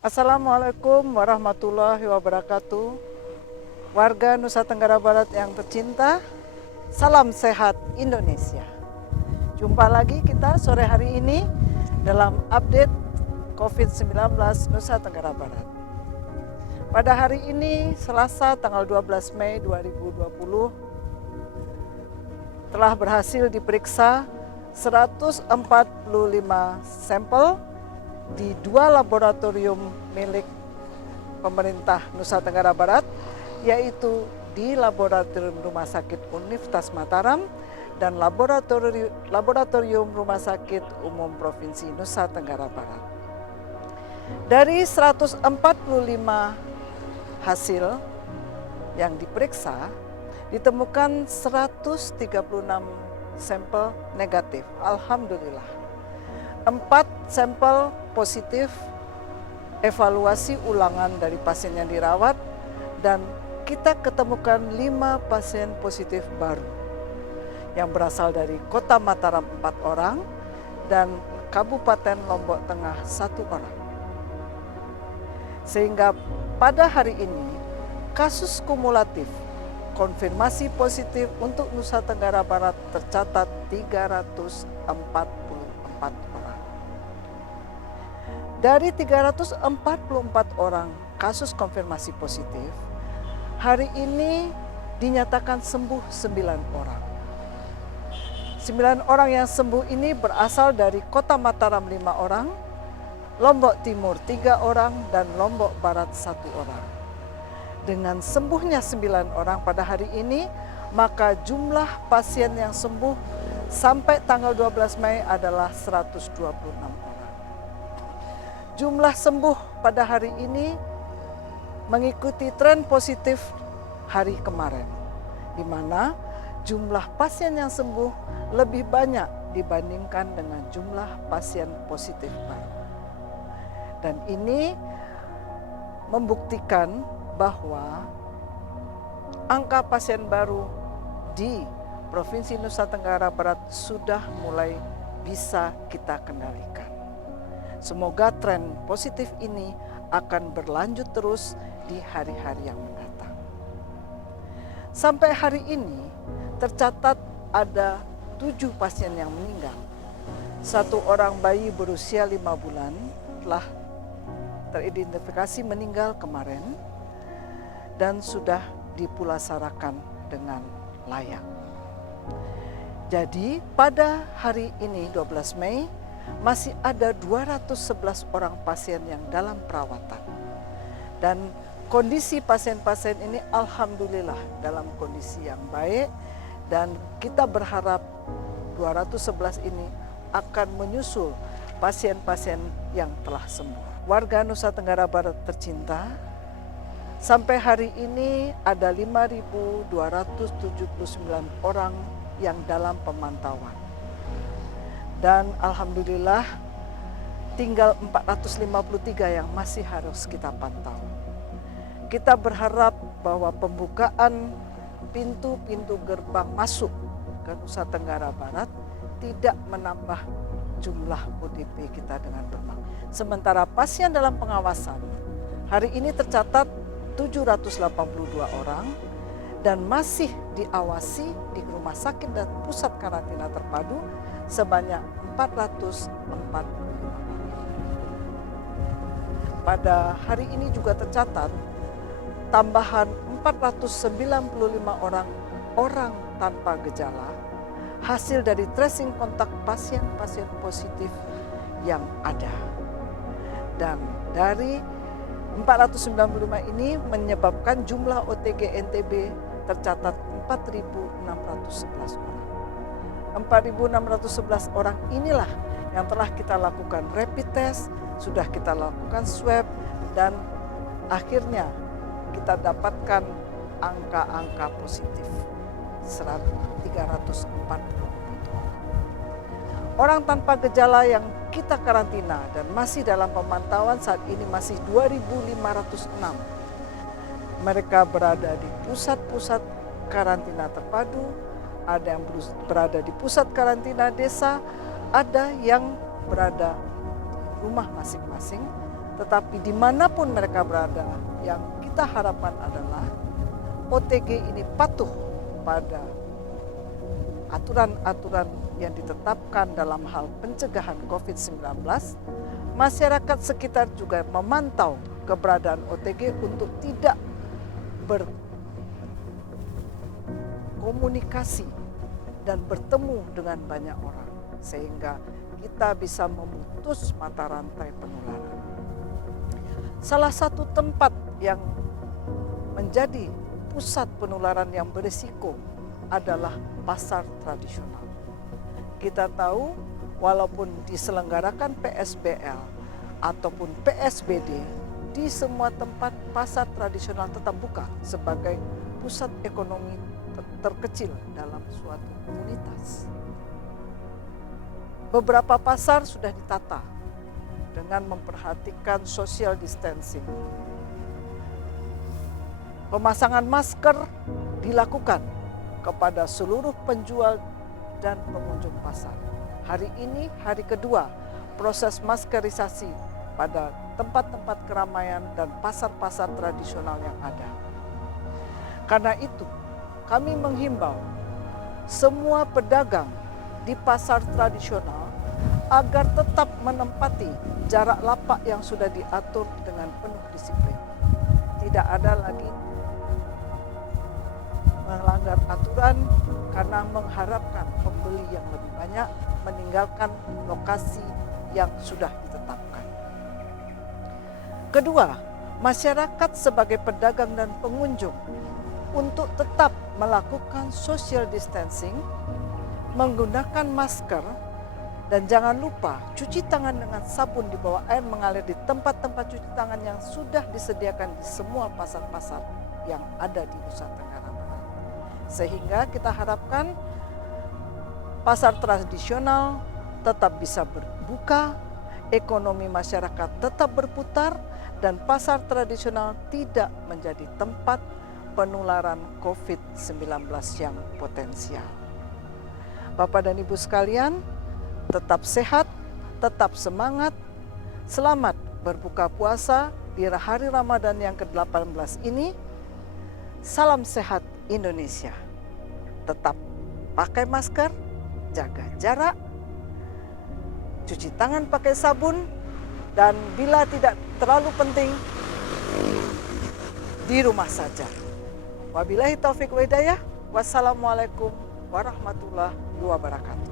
Assalamualaikum warahmatullahi wabarakatuh. Warga Nusa Tenggara Barat yang tercinta, salam sehat Indonesia. Jumpa lagi kita sore hari ini dalam update COVID-19 Nusa Tenggara Barat. Pada hari ini, Selasa tanggal 12 Mei 2020, telah berhasil diperiksa 145 sampel di 2 laboratorium milik pemerintah Nusa Tenggara Barat, yaitu di Laboratorium Rumah Sakit Universitas Mataram dan Laboratorium Rumah Sakit Umum Provinsi Nusa Tenggara Barat. Dari 145 hasil yang diperiksa, ditemukan 136 sampel negatif. Alhamdulillah. 4 sampel positif evaluasi ulangan dari pasien yang dirawat, dan kita ketemukan 5 pasien positif baru yang berasal dari Kota Mataram 4 orang dan Kabupaten Lombok Tengah 1 orang. Sehingga pada hari ini kasus kumulatif konfirmasi positif untuk Nusa Tenggara Barat tercatat 344 orang. Dari 344 orang kasus konfirmasi positif, hari ini dinyatakan sembuh 9 orang. 9 orang yang sembuh ini berasal dari Kota Mataram 5 orang, Lombok Timur 3 orang, dan Lombok Barat 1 orang. Dengan sembuhnya 9 orang pada hari ini, maka jumlah pasien yang sembuh sampai tanggal 12 Mei adalah 126 orang. Jumlah sembuh pada hari ini mengikuti tren positif hari kemarin, di mana jumlah pasien yang sembuh lebih banyak dibandingkan dengan jumlah pasien positif baru. Dan ini membuktikan bahwa angka pasien baru di Provinsi Nusa Tenggara Barat sudah mulai bisa kita kendalikan. Semoga tren positif ini akan berlanjut terus di hari-hari yang mendatang. Sampai hari ini tercatat ada 7 pasien yang meninggal. 1 orang bayi berusia 5 bulan telah teridentifikasi meninggal kemarin dan sudah dipulasarakan dengan layak. Jadi pada hari ini 12 Mei masih ada 211 orang pasien yang dalam perawatan. Dan kondisi pasien-pasien ini alhamdulillah dalam kondisi yang baik, dan kita berharap 211 ini akan menyusul pasien-pasien yang telah sembuh. Warga Nusa Tenggara Barat tercinta, sampai hari ini ada 5.279 orang yang dalam pemantauan. Dan alhamdulillah tinggal 453 yang masih harus kita pantau. Kita berharap bahwa pembukaan pintu-pintu gerbang masuk ke Nusa Tenggara Barat tidak menambah jumlah ODP kita dengan bermakna. Sementara pasien dalam pengawasan hari ini tercatat 782 orang dan masih diawasi di rumah sakit dan pusat karantina terpadu sebanyak 445 orang. Pada hari ini juga tercatat tambahan 495 orang tanpa gejala hasil dari tracing kontak pasien-pasien positif yang ada. Dan dari 495 ini menyebabkan jumlah OTG NTB tercatat 4.611 orang. 4.611 orang inilah yang telah kita lakukan rapid test, sudah kita lakukan swab, dan akhirnya kita dapatkan angka-angka positif 344 orang. Orang tanpa gejala yang kita karantina dan masih dalam pemantauan saat ini masih 2.506. Mereka berada di pusat-pusat karantina terpadu, ada yang berada di pusat karantina desa, ada yang berada di rumah masing-masing, Tetapi dimanapun mereka berada, yang kita harapkan adalah OTG ini patuh pada aturan-aturan yang ditetapkan dalam hal pencegahan COVID-19. Masyarakat sekitar juga memantau keberadaan OTG untuk tidak berkomunikasi dan bertemu dengan banyak orang, sehingga kita bisa memutus mata rantai penularan. Salah satu tempat yang menjadi pusat penularan yang berisiko adalah pasar tradisional. Kita tahu walaupun diselenggarakan PSBL ataupun PSBD, di semua tempat pasar tradisional tetap buka sebagai pusat ekonomi terkecil dalam suatu komunitas. Beberapa pasar sudah ditata dengan memperhatikan social distancing. Pemasangan masker dilakukan kepada seluruh penjual dan pengunjung pasar. Hari ini hari kedua proses maskerisasi pada tempat-tempat keramaian dan pasar-pasar tradisional yang ada. Karena itu, kami menghimbau semua pedagang di pasar tradisional agar tetap menempati jarak lapak yang sudah diatur dengan penuh disiplin. Tidak ada lagi melanggar aturan karena mengharapkan pembeli yang lebih banyak, meninggalkan lokasi yang sudah ditetapkan. Kedua, masyarakat sebagai pedagang dan pengunjung untuk tetap melakukan social distancing, menggunakan masker, dan jangan lupa cuci tangan dengan sabun di bawah air mengalir di tempat-tempat cuci tangan yang sudah disediakan di semua pasar-pasar yang ada di Nusa Tenggara Barat. Sehingga kita harapkan pasar tradisional tetap bisa berbuka, ekonomi masyarakat tetap berputar, dan pasar tradisional tidak menjadi tempat penularan COVID-19 yang potensial. Bapak dan Ibu sekalian, tetap sehat, tetap semangat, selamat berbuka puasa di hari Ramadan yang ke-18 ini. Salam sehat Indonesia. Tetap pakai masker, jaga jarak, cuci tangan pakai sabun, dan bila tidak terlalu penting, di rumah saja. Wabillahi taufik wa hidayah. Wassalamualaikum warahmatullahi wabarakatuh.